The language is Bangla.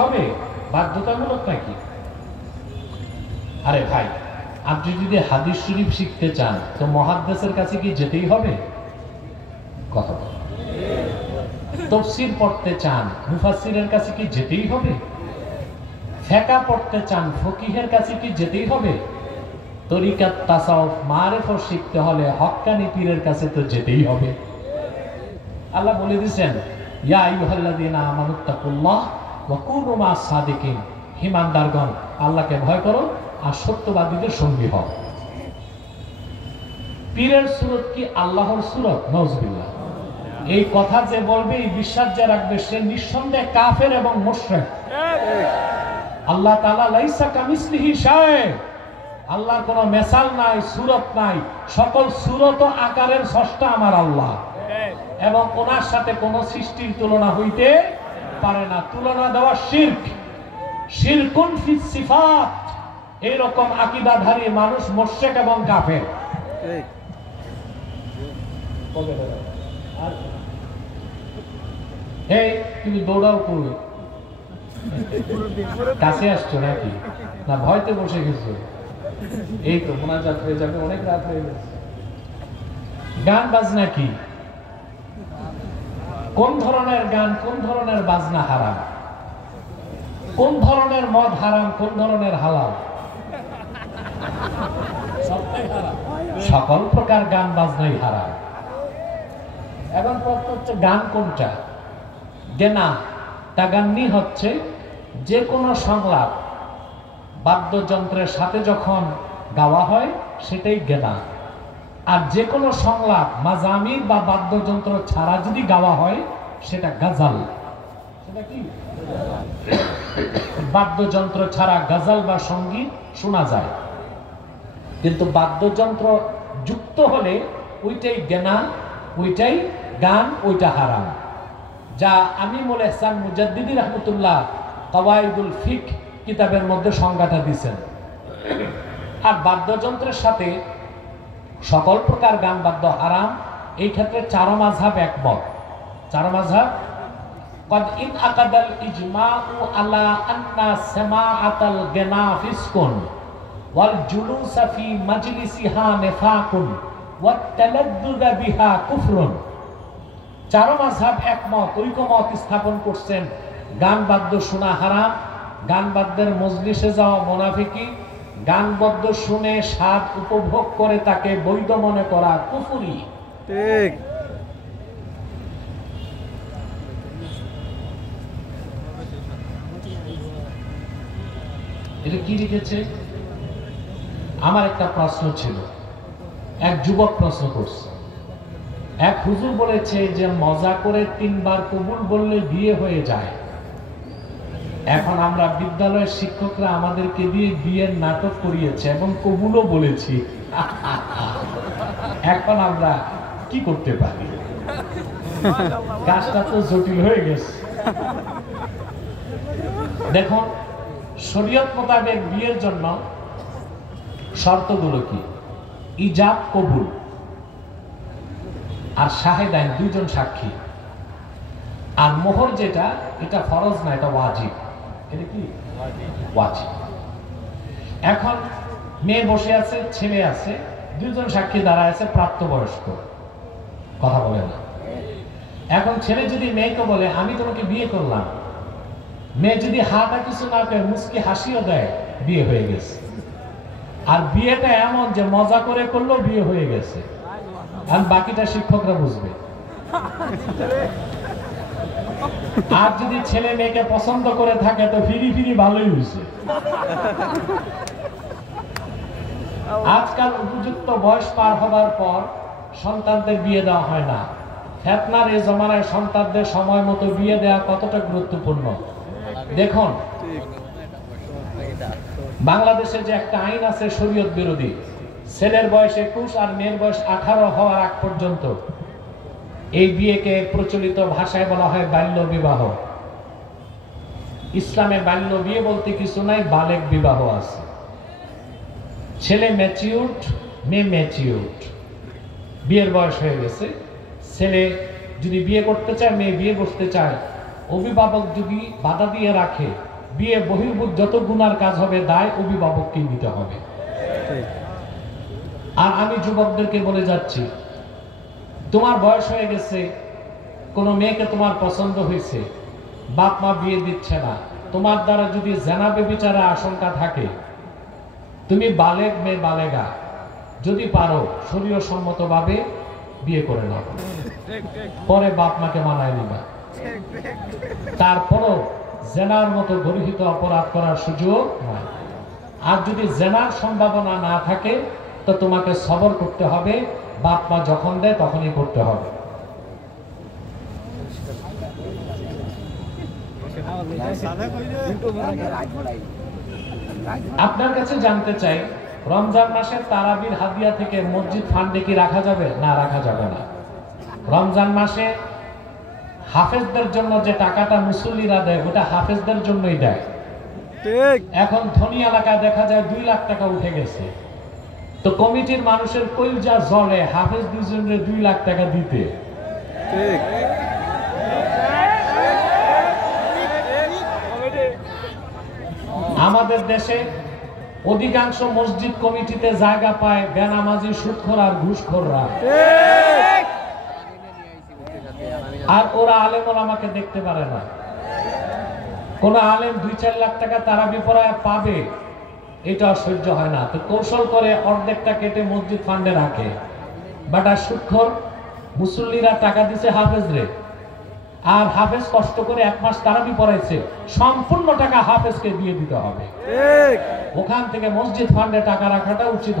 হবে বাধ্যতামূলক নাকি? আরে ভাই, আপনি যদি হাদিস শরীফ শিখতে চান তো মুহাদ্দিসের কাছে কি যেতেই হবে? কথা বল। তাফসীর পড়তে চান মুফাসসিরের কাছে কি যেতেই হবে? ফিকহ পড়তে চান ফকিহের কাছে কি যেতেই হবে? তরিকাত তাসাউফ মারিফত শিখতে হলে হক্কানি পীরের কাছে তো যেতেই হবে। আল্লাহ বলে দিয়েছেন, ইয়া আইয়ুহাল্লাযীনা আমানুত্তাকুল্লাহ ওয়া কুনু মা'আস সাদিকিন, ঈমানদারগণ আল্লাহকে ভয় করো আর সত্যবাদীদের সঙ্গী হও। পীরের সুরত কি আল্লাহর সুরত? নাউজুবিল্লাহ। এই কথা যে বলবে, এই বিশ্বাস যে রাখবে, সে নিঃসন্দেহে কাফের এবং মুশরিক। আল্লাহ তাআলা লাইসা কামিসলিহি শাই, আল্লাহর কোনো মেসাল নাই, সুরত নাই। সকল সুরত ও আকারের স্রষ্টা আমার আল্লাহ, এবং ওনার সাথে কোন সৃষ্টির তুলনা হইতে পারে না। তুলনা দেওয়া শিরক, শিরকুন ফিস সিফাত। এরকম আকীদাধারী মানুষ মুশরিক এবং কাফের। এই তুমি দৌড়াও কই? কাছে আসছো নাকি? না ভয়তে বসে গেছো? এই তো মোনাজাত হয়ে যাবে, অনেক রাত হয়ে গেছে। গান বাজনা কি? কোন ধরনের গান, কোন ধরনের বাজনা হারাম? কোন ধরনের মদ হারাম, কোন ধরনের হালাল? সকল প্রকার গান বাজনাই হারাম। এখন প্রশ্ন হচ্ছে গান কোনটা? গেনা তাগান্নি হচ্ছে যে কোনো সংলাপ বাদ্যযন্ত্রের সাথে যখন গাওয়া হয় সেটাই গেনা। আর যে কোনো সংলাপ মাজামির বা বাদ্যযন্ত্র ছাড়া যদি গাওয়া হয় সেটা গাজাল। সেটা কি? বাদ্যযন্ত্র ছাড়া গাজাল বা সঙ্গীত শোনা যায়, কিন্তু বাদ্যযন্ত্র যুক্ত হলে ওইটাই গেনা, ওইটাই গান, ওইটা হারাম। যা আমিমুল ইহসান মুজাদ্দিদি রাহমাতুল্লাহ কাওয়াইদুল ফিকহ কিতাবের মধ্যে সংজ্ঞাটা দিয়েছেন। আর বাদ্যযন্ত্রের সাথে সকল প্রকার গান বাদ্য হারাম। এই ক্ষেত্রে চার মাযহাব একমত। চার মাযহাব قد إن أقد الإجماع على أن سماعة الغناء فسق والجلوس في مجلسها نفاق والتلذذ بها كفر। চার মাযহাব একমত, ঐকমত স্থাপন করছেন গান বাদ্য শোনা হারাম, গান বাদ্যের মজলিসে যাওয়া মুনাফিকি, গান বাদ্য শুনে স্বাদ উপভোগ করে তাকে বৈধ মনে করা কুফরি। ঠিক। এটা কি লিখেছে? আমার একটা প্রশ্ন ছিল, এক যুবক প্রশ্ন করছে। এক হুজুর বলেছে যে মজা করে 3 বার কবুল বললে বিয়ে হয়ে যায়। এখন আমরা বিদ্যালয়ের শিক্ষকরা আমাদেরকে দিয়ে বিয়ের নাটক করিয়েছে এবং কবুলও বলেছি। এখন আমরা কি করতে পারি? কাজটা তো জটিল হয়ে গেছে। দেখুন, শরীয়ত মোতাবেক বিয়ের জন্য শর্তগুলো কি? ইজাব কবুল আর শাহেদাইন, 2 জন সাক্ষী। আর মোহর যেটা, এটা ফরজ না, এটা ওয়াজিব। এটা কি? ওয়াজিব। এখন মেয়ে বসে আছে, ছেলে আছে, 2 জন সাক্ষী দাঁড়ায় আছে, প্রাপ্তবয়স্ক। কথা বলে না। এখন ছেলে যদি মেয়েকে বলে আমি তোমাকে বিয়ে করলাম, মেয়ে যদি হাতা কিছু না করে মুস্কি হাসিও দেয়, বিয়ে হয়ে গেছে। আর বিয়েটা এমন যে মজা করে করলেও বিয়ে হয়ে গেছে। আর বাকিটা শিক্ষকরা বুঝবে। আর যদি ছেলে মেয়েকে পছন্দ করে থাকে তো ফিরি ফিরি ভালোই হয়েছে। আজকাল উপযুক্ত বয়স পার হবার পর সন্তানদের বিয়ে দেওয়া হয় না। ফিতনার এই জমানায় সন্তানদের সময় মতো বিয়ে দেওয়া কতটা গুরুত্বপূর্ণ দেখুন। বাংলাদেশে যে একটা আইন আছে শরীয়ত বিরোধী, ছেলের বয়স 21 আর মেয়ের বয়স 18 হওয়ার আগ পর্যন্ত এই বিয়েকে প্রচলিত ভাষায় বলা হয় বাল্য বিবাহ। ইসলামে বাল্য বিয়ে বলতে কিছু নাই, বালেগ বিবাহ আছে। ছেলে ম্যাচিউরড, মেয়ে ম্যাচিউরড, বিয়ের বয়স হয়ে গেছে। ছেলে যদি বিয়ে করতে চায়, মেয়ে বিয়ে করতে চায়, অভিভাবক যদি বাধা দিয়ে রাখে, বিয়ে বহির্ভূত যত গুনার কাজ হবে দায় অভিভাবককেই নিতে হবে। আর আমি যুবকদেরকে বলে যাচ্ছি, তোমার বয়স হয়ে গেছে, কোন মেয়েকে তোমার পছন্দ হয়েছে, বাপ মা বিয়ে দিচ্ছে না, তোমার দ্বারা যদি জেনা ব্যভিচারের আশঙ্কা থাকে, তুমি বালেগ মেয়ে বালেগা, যদি পারো শরীয়ত সম্মতভাবে বিয়ে করে নাও, পরে বাপ মাকে মানায় নিবা। তারপরও জেনার মতো গর্হিত অপরাধ করার সুযোগ নাই। আর যদি জেনার সম্ভাবনা না থাকে তো তোমাকে সবর করতে হবে, বাপ মা যখন দেয় তখনই করতে হবে। আপনার কাছে জানতে চাই, রমজান মাসের তারাবির হাদিয়া থেকে মসজিদ ফান্ডে কি রাখা যাবে? না, রাখা যাবে না। রমজান মাসে হাফেজদের জন্য যে টাকাটা মুসল্লিরা দেয়, ওটা হাফেজদের জন্যই দেয়। এখন ধনী এলাকায় দেখা যায় 2 লাখ টাকা উঠে গেছে, তো কমিটির মানুষের কইলজা জ্বলে হাফেজ দুজনের 2 লাখ টাকা দিতে। আমাদের দেশে অধিকাংশ মসজিদ কমিটিতে জায়গা পায় বেনামাজি, সুদখোর আর ঘুষখোররা, আর ওরা আলেম ওলামাকে দেখতে পারে না। কোন আলেম 2-4 লাখ টাকা তারাবি পড়ায় পাবে, এটা সহ্য হয় না, তো কৌশল করে অর্ধেকটা কেটে মসজিদ ফান্ডে রাখে। বাট আর সুদখোর মুসল্লিরা টাকা দিছে হাফেজরে, আর হাফেজ কষ্ট করে 1 মাস তারাবি পড়াইছে, সম্পূর্ণ টাকা হাফেজকে দিয়ে দিতে হবে। ওখান থেকে মসজিদ ফান্ডে টাকা রাখাটা উচিত।